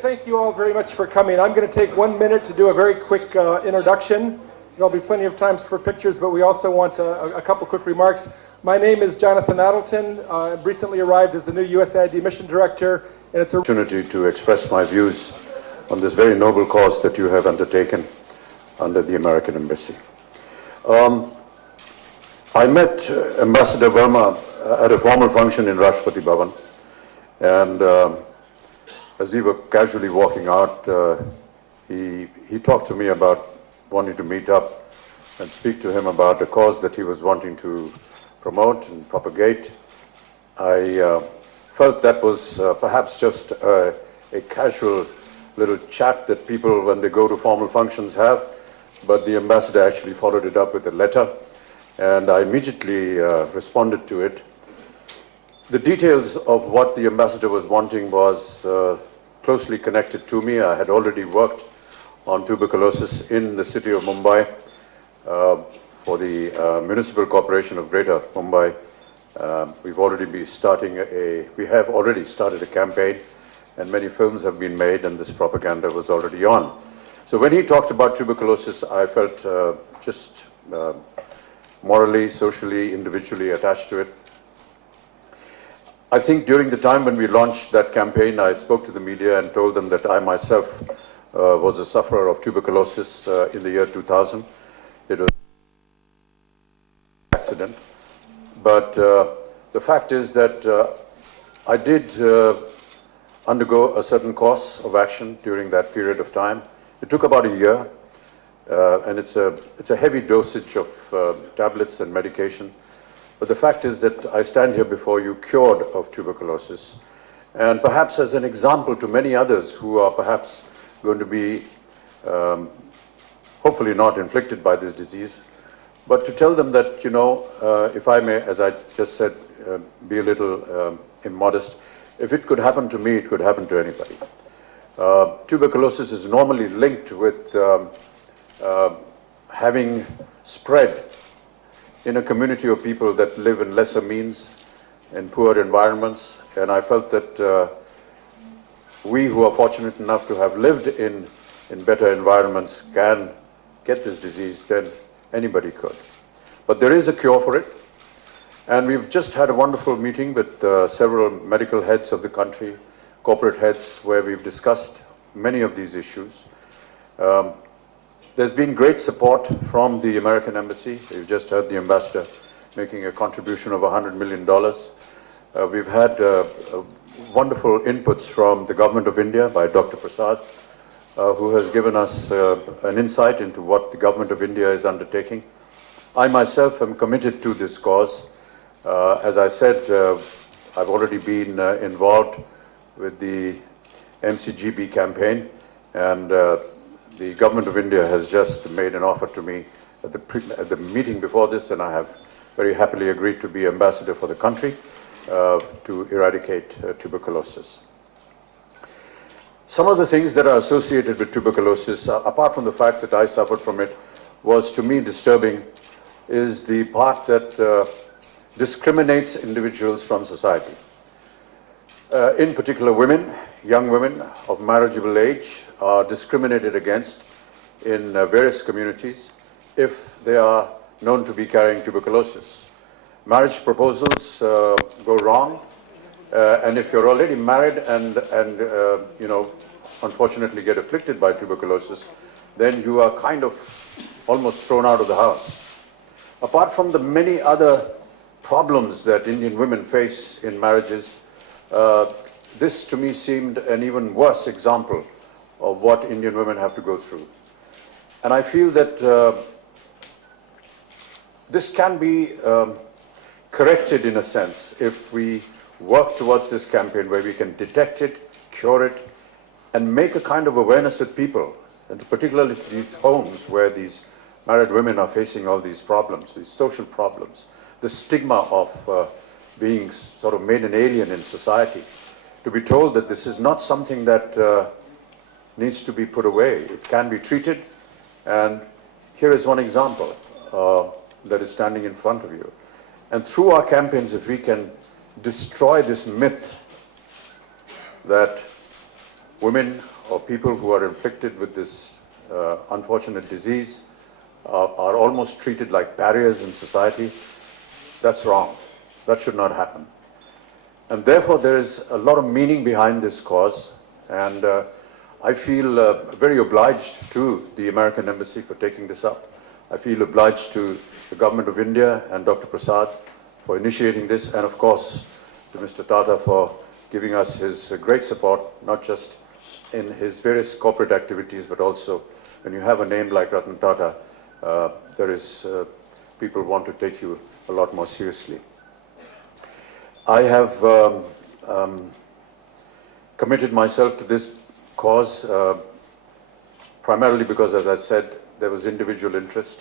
Thank you all very much for coming. I'm going to take 1 minute to do a very quick introduction. There'll be plenty of times for pictures, but we also want a couple quick remarks. My name is Jonathan Addleton. I've recently arrived as the new USAID Mission Director, and it's an opportunity to express my views on this very noble cause that you have undertaken under the American Embassy. I met Ambassador Verma at a formal function in Rashtrapati Bhavan, and as we were casually walking out, he talked to me about wanting to meet up and speak to him about a cause that he was wanting to promote and propagate. I felt that was perhaps just a casual little chat that people, when they go to formal functions, have, but the ambassador actually followed it up with a letter, and I immediately responded to it. The details of what the ambassador was wanting was closely connected to me. I had already worked on tuberculosis in the city of Mumbai for the Municipal Corporation of Greater Mumbai. We have already started a campaign, and many films have been made, and this propaganda was already on. So when he talked about tuberculosis, I felt just morally, socially, individually attached to it. I think during the time when we launched that campaign, I spoke to the media and told them that I myself was a sufferer of tuberculosis in the year 2000. It was an accident. But the fact is that I did undergo a certain course of action during that period of time. It took about a year, and it's a heavy dosage of tablets and medication. But the fact is that I stand here before you cured of tuberculosis, and perhaps as an example to many others who are perhaps going to be hopefully not inflicted by this disease, but to tell them that, you know, if I may, as I just said, be a little immodest, if it could happen to me, it could happen to anybody. Tuberculosis is normally linked with having spread in a community of people that live in lesser means, in poor environments, and I felt that we who are fortunate enough to have lived in better environments can get this disease than anybody could. But there is a cure for it, and we've just had a wonderful meeting with several medical heads of the country, corporate heads, where we've discussed many of these issues. There's been great support from the American Embassy. You've just heard the ambassador making a contribution of $100 million. We've had wonderful inputs from the Government of India by Dr. Prasad, who has given us an insight into what the Government of India is undertaking. I myself am committed to this cause. As I said, I've already been involved with the MCGB campaign, and the Government of India has just made an offer to me at the meeting before this, and I have very happily agreed to be ambassador for the country to eradicate tuberculosis. Some of the things that are associated with tuberculosis, apart from the fact that I suffered from it, was to me disturbing, is the part that discriminates individuals from society. In particular, women, young women of marriageable age are discriminated against in various communities if they are known to be carrying tuberculosis. Marriage proposals go wrong, and if you're already married and you know, unfortunately get afflicted by tuberculosis, then you are kind of almost thrown out of the house. Apart from the many other problems that Indian women face in marriages, this to me seemed an even worse example of what Indian women have to go through. And I feel that this can be corrected in a sense if we work towards this campaign where we can detect it, cure it, and make a kind of awareness with people, and particularly these homes where these married women are facing all these problems, these social problems, the stigma of being sort of made an alien in society, to be told that this is not something that needs to be put away. It can be treated, and here is one example. that is standing in front of you. And through our campaigns, if we can destroy this myth that women or people who are inflicted with this unfortunate disease are almost treated like barriers in society, that's wrong. That should not happen. And therefore, there is a lot of meaning behind this cause, and I feel very obliged to the American Embassy for taking this up. I feel obliged to the Government of India and Dr. Prasad for initiating this, and of course to Mr. Tata for giving us his great support, not just in his various corporate activities, but also when you have a name like Ratan Tata, people want to take you a lot more seriously. I have committed myself to this cause primarily because, as I said, there was individual interest.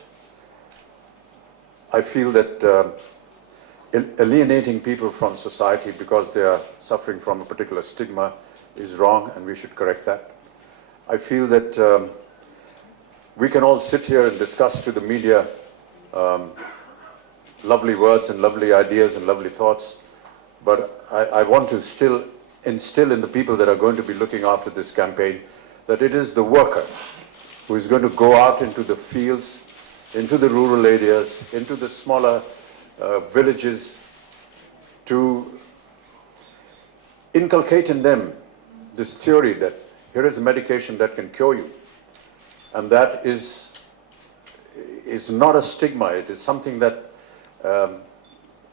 I feel that alienating people from society because they are suffering from a particular stigma is wrong, and we should correct that. I feel that we can all sit here and discuss to the media lovely words and lovely ideas and lovely thoughts, but I want to still instill in the people that are going to be looking after this campaign that it is the worker who is going to go out into the fields, into the rural areas, into the smaller villages, to inculcate in them this theory that here is a medication that can cure you. And that is not a stigma. It is something that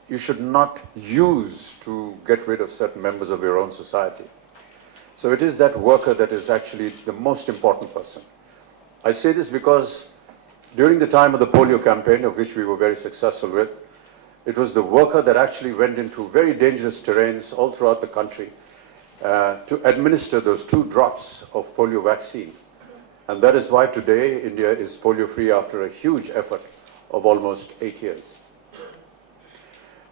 you should not use to get rid of certain members of your own society. So it is that worker that is actually the most important person. I say this because during the time of the polio campaign, of which we were very successful with, it was the worker that actually went into very dangerous terrains all throughout the country to administer those 2 drops of polio vaccine. And that is why today India is polio-free after a huge effort of almost 8 years.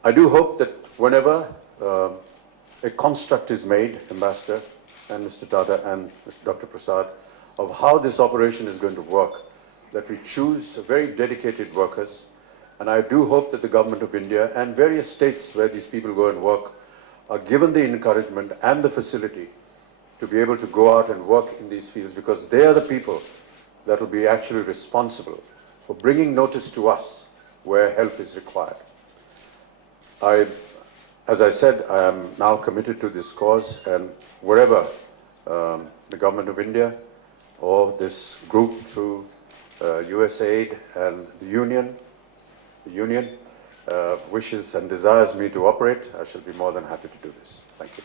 I do hope that whenever a construct is made, Ambassador and Mr. Tata and Dr. Prasad, of how this operation is going to work, that we choose very dedicated workers. And I do hope that the Government of India and various states where these people go and work are given the encouragement and the facility to be able to go out and work in these fields, because they are the people that will be actually responsible for bringing notice to us where help is required. As I said, I am now committed to this cause, and wherever the Government of India or this group through USAID and the Union wishes and desires me to operate, I shall be more than happy to do this. Thank you.